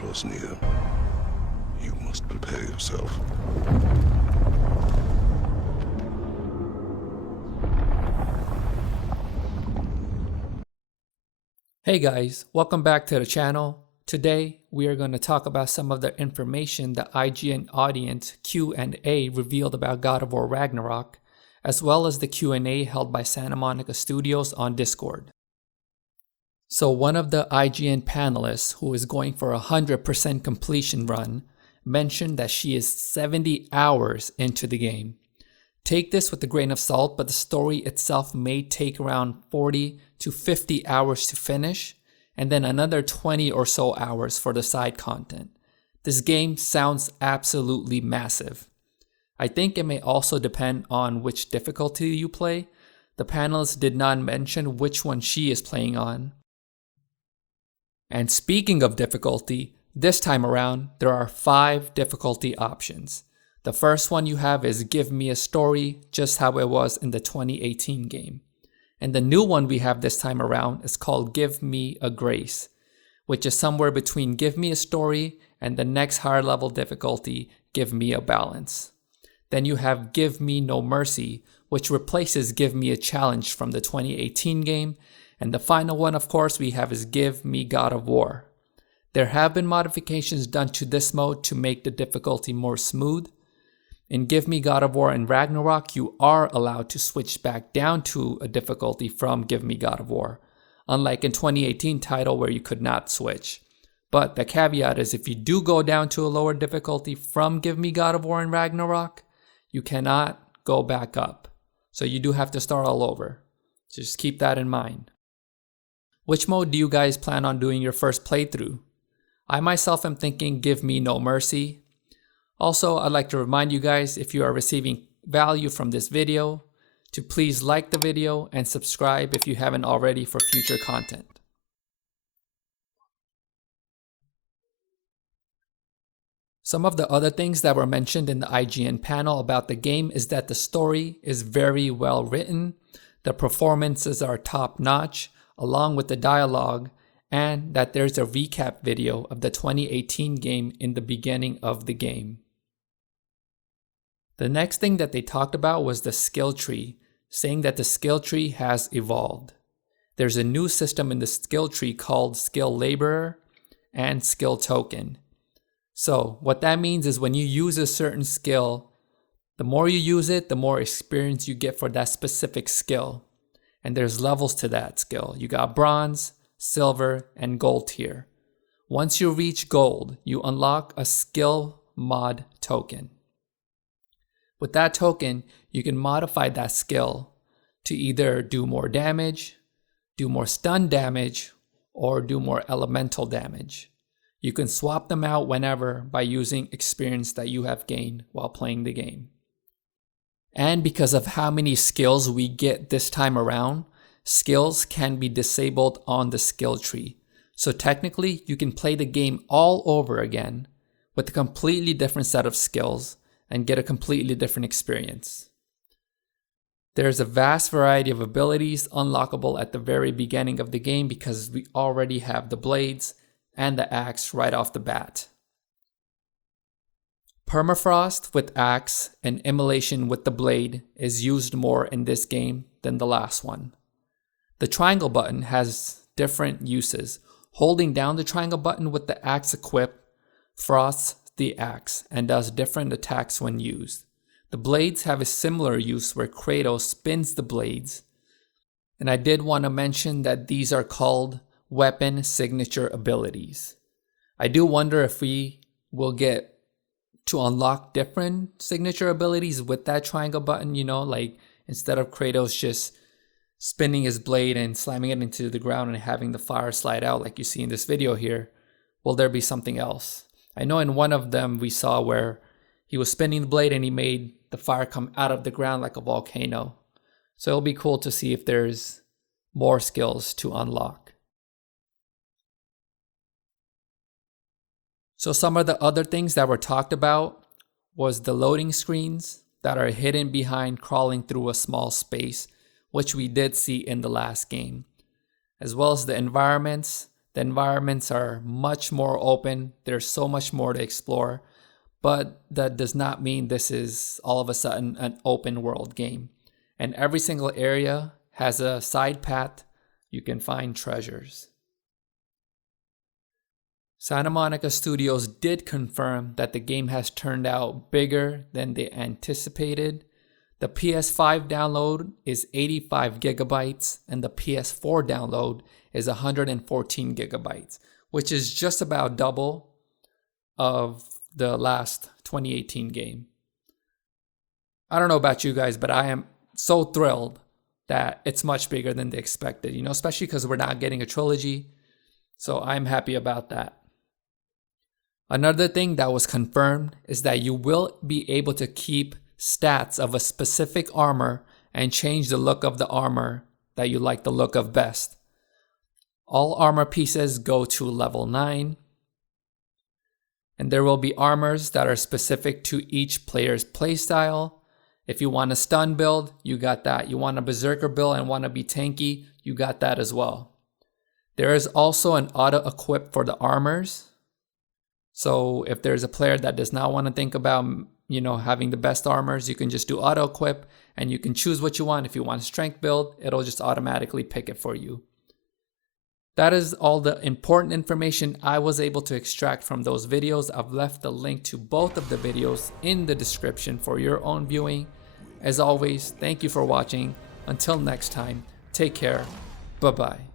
draws near, you must prepare yourself. Hey guys, welcome back to the channel. Today we are going to talk about some of the information the IGN audience Q&A revealed about God of War Ragnarok, as well as the Q&A held by Santa Monica Studios on Discord. So one of the IGN panelists, who is going for a 100% completion run, mentioned that she is 70 hours into the game. Take this with a grain of salt, but the story itself may take around 40 to 50 hours to finish, and then another 20 or so hours for the side content. This game sounds absolutely massive. I think it may also depend on which difficulty you play. The panelists did not mention which one she is playing on. And speaking of difficulty, this time around, there are 5 difficulty options. The first one you have is Give Me a Story, just how it was in the 2018 game. And the new one we have this time around is called Give Me a Grace, which is somewhere between Give Me a Story and the next higher level difficulty, Give Me a Balance. Then you have Give Me No Mercy, which replaces Give Me a Challenge from the 2018 game. And the final one, of course, we have is Give Me God of War. There have been modifications done to this mode to make the difficulty more smooth. In Give Me God of War and Ragnarok, you are allowed to switch back down to a difficulty from Give Me God of War, unlike in 2018 title where you could not switch. But the caveat is if you do go down to a lower difficulty from Give Me God of War and Ragnarok, you cannot go back up. So you do have to start all over. Just keep that in mind. Which mode do you guys plan on doing your first playthrough? I myself am thinking Give Me No Mercy. Also, I'd like to remind you guys, if you are receiving value from this video, to please like the video and subscribe if you haven't already for future content. Some of the other things that were mentioned in the IGN panel about the game is that the story is very well written, the performances are top notch, along with the dialogue, and that there's a recap video of the 2018 game in the beginning of the game. The next thing that they talked about was the skill tree, saying that the skill tree has evolved. There's a new system in the skill tree called Skill Laborer and Skill Token. So what that means is when you use a certain skill, the more you use it, the more experience you get for that specific skill. And there's levels to that skill. You got bronze, silver, and gold tier. Once you reach gold, you unlock a skill mod token. With that token, you can modify that skill to either do more damage, do more stun damage, or do more elemental damage. You can swap them out whenever by using experience that you have gained while playing the game. And because of how many skills we get this time around, skills can be disabled on the skill tree. So technically, you can play the game all over again with a completely different set of skills and get a completely different experience. There's a vast variety of abilities unlockable at the very beginning of the game because we already have the blades and the axe right off the bat. Permafrost with axe and immolation with the blade is used more in this game than the last one. The triangle button has different uses. Holding down the triangle button with the axe equipped frosts the axe and does different attacks when used. The blades have a similar use where Kratos spins the blades. And I did want to mention that these are called weapon signature abilities. I do wonder if we will get to unlock different signature abilities with that triangle button, like instead of Kratos just spinning his blade and slamming it into the ground and having the fire slide out like you see in this video here, will there be something else? I know in one of them we saw where he was spinning the blade and he made the fire come out of the ground like a volcano. So it'll be cool to see if there's more skills to unlock. So some of the other things that were talked about was the loading screens that are hidden behind crawling through a small space, which we did see in the last game, as well as the environments The environments are much more open. There's so much more to explore, but that does not mean this is all of a sudden an open world game. And every single area has a side path you can find treasures. Santa Monica Studios did confirm that the game has turned out bigger than they anticipated. The PS5 download is 85 gigabytes and the PS4 download is 114 gigabytes, which is just about double of the last 2018 game. I don't know about you guys, but I am so thrilled that it's much bigger than they expected, especially because we're not getting a trilogy. So I'm happy about that. Another thing that was confirmed is that you will be able to keep stats of a specific armor and change the look of the armor that you like the look of best. All armor pieces go to level 9. And there will be armors that are specific to each player's playstyle. If you want a stun build, you got that. You want a berserker build and want to be tanky, you got that as well. There is also an auto-equip for the armors. So if there's a player that does not want to think about, having the best armors, you can just do auto equip and you can choose what you want. If you want a strength build, it'll just automatically pick it for you. That is all the important information I was able to extract from those videos. I've left the link to both of the videos in the description for your own viewing. As always, thank you for watching. Until next time, take care. Bye-bye.